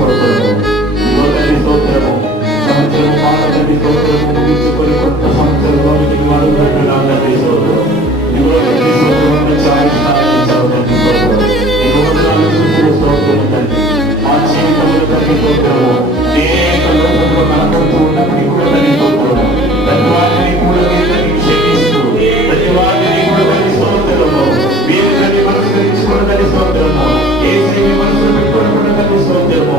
స్తోత్రము. ఇదిగో తండ్రి స్తోత్రము. సంవత్సరము పాత తండ్రి స్తోత్రము ముగించుకొని కొత్త సంవత్సరంలోనికి అడుగుపెట్టుగా తండ్రి స్తోత్రం. ఇదిగో తండ్రి స్తోత్రము ఛాయ్ స్థాపించావు తండ్రి స్తోత్రం. ఈ రోజునాలు చూపుడు స్తోత్రము తండ్రి. మా జీవితంలో తండ్రి స్తోత్రము అనేక లోకంలో కనపడుతూ ఉన్నప్పటికీ కూడా తండ్రి స్తోత్రము. ప్రతి వారిని కూడా మీరు క్షమిస్తూ ప్రతి వారిని కూడా తండ్రి స్తోత్రము మీరు తండ్రి మనసు ధరించుకున్న తండ్రి స్తోత్రము. ఏసీ మనసులో పెట్టుకున్న తండ్రి స్తోత్రము.